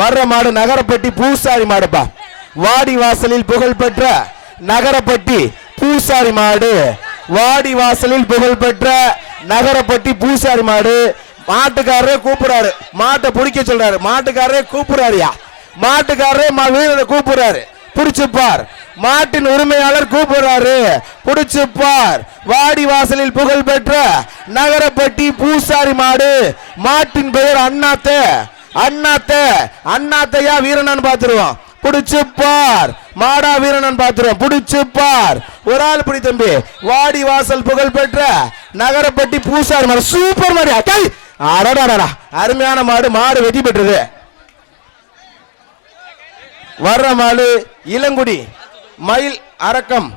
வர்ற மாடு நகரப்பட்டி பூசாரி மாடுப்பா. வாடி வாசலில் புகழ்பெற்ற நகரப்பட்டி பூசாரி மாடு. வாடி வாசலில் புகழ்பெற்ற நகரப்பட்டி பூசாரி மாடு. மாட்டுக்காரரே கூப்பிடுறாரு, மாட்டை பிடிக்க சொல்றாரு. மாட்டுக்காரரே கூப்பிடுறாருயா, மாட்டுக்காரரே வீரரை கூப்பிடுறாரு. புடிச்சுப்பார், மாட்டின் உரிமையாளர் கூப்பிடுறாரு. புடிச்சுப்பார். வாடி வாசலில் புகழ் பெற்ற நகரப்பட்டி பூசாரி மாடு. மாட்டின் பெயர் அண்ணாத்தே. அண்ணாத்தே அண்ணாத்தையா வீரனன் பாத்துருவோம். புடிச்சுப்பார். மாடா வீரனன் பாத்துருவோம். புடிச்சுப்பார். ஒரு ஆள் பிடி தம்பி. வாடி வாசல் புகழ் பெற்ற நகரப்பட்டி பூசாரி மாடு. சூப்பர் மாடு. அடடா அருமையான மாடு. மாடு வெற்றி பெற்றது. வர்ற மாடு இளங்குடி மயில் அரக்கம்